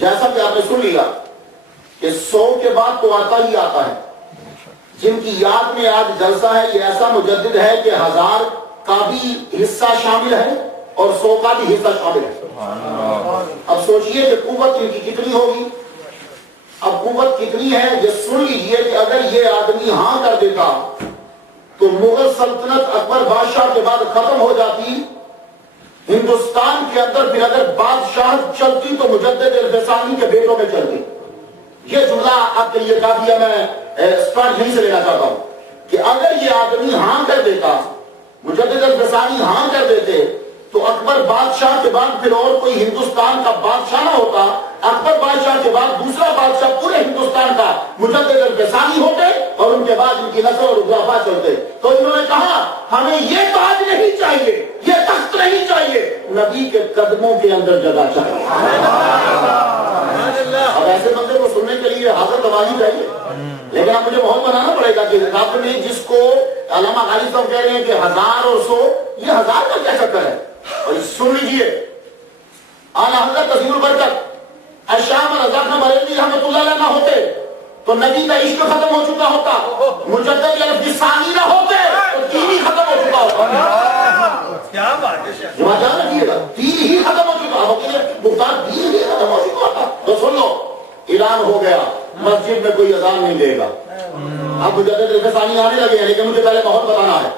جیسا کہ آپ نے سن لیا کہ 100 کے بعد تو آتا ہی آتا ہے. جن کی یاد میں آج جلسہ ہے یہ ایسا مجدد ہے کہ 1000 کا بھی حصہ شامل ہے اور 100 کا بھی حصہ شامل ہے. اب سوچئے کہ قوت ان کی کتنی ہوگی. اب قوت کتنی ہے یہ سن لیجئے کہ اگر یہ آدمی ہاں کر دیتا تو مغل سلطنت اکبر بادشاہ کے بعد ختم ہو جاتی. ہندوستان کے اندر پھر اگر بادشاہ چلتی تو مجدد الفسانی کے بیٹوں میں چلتی. یہ جملہ آپ کے لیے کافی ہے، میں اسٹارٹ یہیں سے لینا چاہتا ہوں کہ اگر یہ آدمی ہاں کر دیتا، مجدد الفسانی ہاں کر دیتے تو اکبر بادشاہ کے بعد پھر اور کوئی ہندوستان کا بادشاہ نہ ہوتا. اکبر بادشاہ کے بعد دوسرا بادشاہ پورے ہندوستان کا مجدد الفسانی ہوتے اور ان کے بعد ان کی نسل اور خلفاء چلتے. تو انہوں نے کہا ہمیں یہ تاج نہیں چاہیے، یہ تخت نہیں چاہیے، نبی کے قدموں کے اندر جگہ چاہیے. اب ایسے بندے کو سننے کے لیے حاضر توالی چاہیے، لیکن اب مجھے بہت بنانا پڑے گا کہ رب نے جس کو علامہ غالب صاحب کہہ رہے ہیں کہ 1000 اور 100، یہ 1000 کا کیا چکر ہے. اور سن لیجئے اعلیٰ حضرت عظیم البرکت الشام رضا خان بریلوی رحمۃ اللہ علیہ نہ ہوتے تو نبی کا عشق ختم ہو چکا ہوتا، مجدد الفسانی نہ ہوتے تو دین ہی ختم ہو چکا ہوتا. کیا بات ہے، جواب جان رکھیے گا، دین ہی ختم ہو چکا ہوتا، مختار دین ہی ختم ہو چکا ہوتا. تو سن لو، اعلان ہو گیا مسجد میں کوئی اذان نہیں دے گا. اب مجدد الفسانی آنے لگے ہیں لیکن مجھے پہلے بہت بتانا ہے.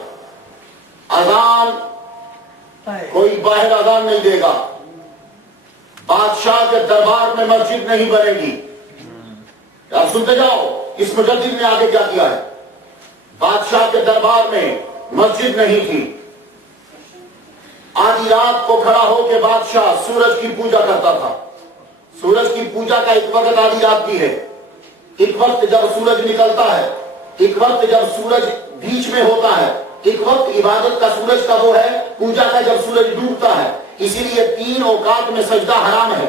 اذان کوئی باہر اذان نہیں دے گا، بادشاہ کے دربار میں مسجد نہیں بنے گی. آپ سنتے جاؤ اس مجدد نے آگے کیا کیا ہے. بادشاہ کے دربار میں مسجد نہیں تھی. آدھی رات کو کھڑا ہو کے بادشاہ سورج کی پوجا کرتا تھا. سورج کی پوجا کا ایک وقت آدھی رات کی ہے، ایک وقت جب سورج نکلتا ہے، ایک وقت جب سورج بیچ میں ہوتا ہے، ایک وقت عبادت کا سورج کا وہ ہے، پوجا کا جب سورج ڈوبتا ہے. اسی لیے 3 اوقات میں سجدہ حرام ہے.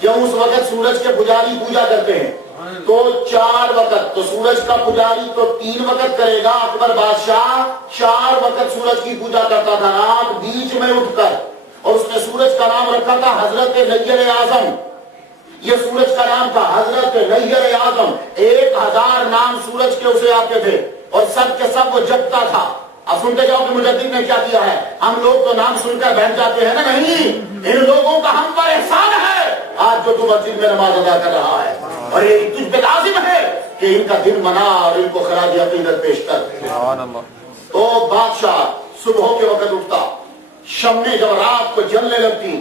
کیوں؟ اس وقت سورج کے پجاری پوجا کرتے ہیں. تو 4 وقت، تو سورج کا پجاری تو 3 وقت کرے گا. اکبر بادشاہ 4 وقت سورج کی پوجا کرتا تھا رات بیچ میں اٹھ کر، اور اس نے سورج کا نام رکھا تھا حضرت نیر اعظم. یہ سورج کا نام تھا حضرت نیر اعظم. 1000 نام سورج کے اسے آتے تھے اور سب کے سب وہ جگتا تھا. اب سنتے جاؤ کہ مجدد نے کیا کیا ہے. ہم لوگ تو نام سن کر بیٹھ جاتے ہیں نا، نہیں، ان لوگوں کا ہم پر احسان ہے آج جو تو مسجد میں نماز ادا کر رہا ہے، اور یہ تجھ پہ لازم ہے کہ ان کا دن منا اور ان کو خراج عقیدت پیش کر. تو بادشاہ صبح کے وقت اٹھتا، شمیں جب رات کو جلنے لگتی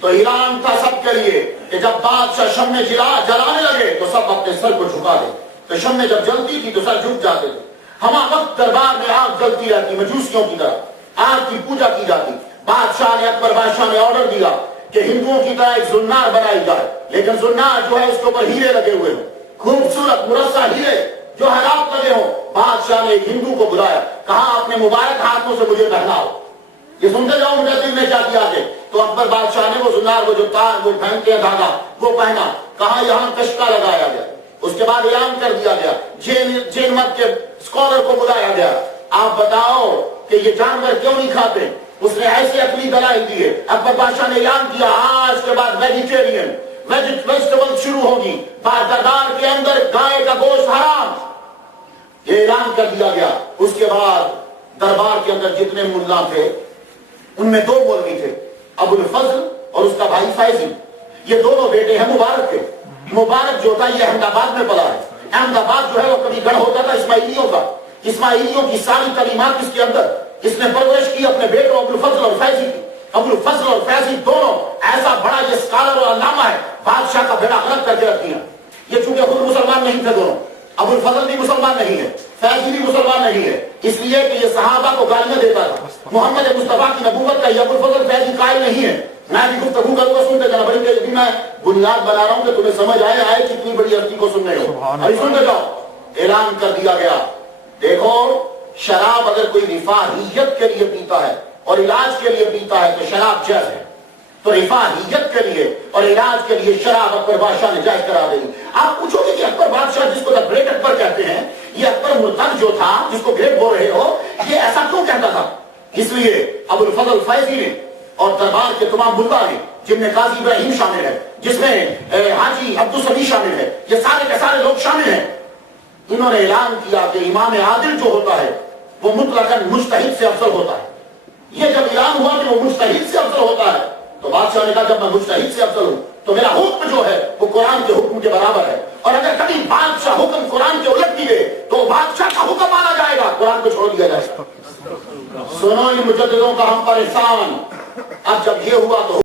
تو اعلان تھا سب کے لیے کہ جب بادشاہ شمیں جلانے لگے تو سب اپنے سر کو جھکا دے. تو شمیں جب جلتی تھی تو سر جھک جاتے تھے. ہما وقت دربار میں آگ جلتی رہتی، مجوسیوں کی طرح آگ کی پوجا کی جاتی. بادشاہ نے، اکبر بادشاہ نے آرڈر دیا کہ ہندوؤں کی طرح ایک زنار بنائی جائے، لیکن زنار جو ہے اس کے اوپر ہیرے لگے ہوئے ہوں، خوبصورت مرصع ہیرے جو حیرات لگے ہوں. بادشاہ نے ایک ہندو کو بلایا، کہا اپنے مبارک ہاتھوں سے مجھے پہناؤ. یہ سنتے جاؤ مجدد نے کیا کیا آگے. تو اکبر بادشاہ نے وہ زنار، وہ جو تار وہ پہنتے ہیں دھاگا، وہ پہنا. کہا یہاں کشکا لگایا گیا. اس کے بعد اعلان کر دیا گیا، جین مت کے اسکالر کو بلایا گیا، آپ بتاؤ کہ یہ جانور کیوں نہیں کھاتے. اس نے ایسے عقلی دلائل دیے. اکبر بادشاہ نے اعلان کیا آج کے بعد ویجیٹیرین ویجیٹیبل شروع ہوگی، دربار کے اندر گائے کا گوشت حرام. یہ اعلان کر دیا گیا. اس کے بعد دربار کے اندر جتنے ملا تھے ان میں 2 مولوی تھے، ابو الفضل اور اس کا بھائی فیضی. یہ دونوں بیٹے ہیں مبارک کے. مبارک جو تھا یہ احمد آباد میں پلا ہے. احمد آباد جو ہے وہ کبھی گڑھ ہوتا تھا اسماعیلیوں کا. اسماعیلیوں کی ساری تعلیمات اس کے اندر اس نے پرورش کی اپنے بیٹوں ابو الفضل اور فیضی کی. ابو الفضل اور فیضی دونوں ایسا بڑا یہ اسکالر اور علامہ ہے، بادشاہ کا بیڑا غلط کر کے رکھ دیا. یہ چونکہ خود مسلمان نہیں تھے دونوں، ابو الفضل بھی مسلمان نہیں ہے، فیضی بھی مسلمان نہیں ہے، اس لیے کہ یہ صحابہ کو گالیاں دیتا تھا. محمد مصطفیٰ کی نبوت کا یہ ابو الفضل فیضی قائل نہیں ہے. میں بھی گفتگو کروں گا، سنتے جانا. بڑی ابھی میں بنیاد بنا رہا ہوں کہ تمہیں سمجھ آئے کتنی بڑی ہستی کو سننے ہو. ابھی سنتے جاؤ. اعلان کر دیا گیا، دیکھو شراب اگر کوئی رفاہیت کے لیے پیتا ہے اور علاج کے لیے پیتا ہے تو شراب جائز ہے. تو رفاہیت کے لیے اور علاج کے لیے شراب اکبر بادشاہ نے جائز کرا دی. آپ پوچھو گے کہ اکبر بادشاہ جس کو گریٹ اکبر کہتے ہیں، یہ اکبر مرتد جو تھا جس کو گریٹ بول رہے ہو، یہ ایسا کیوں کہتا تھا؟ اس لیے ابو الفضل فیضی نے اور دربار کے تمام ملا نے جن میں قاضی ابراہیم شامل ہے، جس میں حاجی عبدالسمی شامل ہے، یہ سارے کے سارے لوگ شامل ہیں، انہوں نے اعلان کیا کہ امام عادل جو ہوتا ہے وہ مطلقاً مجتہد سے افضل ہوتا ہے۔ یہ جب اعلان ہوا کہ وہ مجتہد سے افضل ہوتا ہے تو بادشاہ نے کہا جب میں مجتہد سے افضل ہوں تو میرا حکم جو ہے وہ قرآن کے حکم کے برابر ہے، اور اگر کبھی بادشاہ حکم قرآن کے الٹ دیے تو بادشاہ کا حکم مانا جائے گا، قرآن کو چھوڑ دیا جائے گا۔ سنو ان مجددوں کا ہم پر احسان۔ اب جب یہ ہوا تو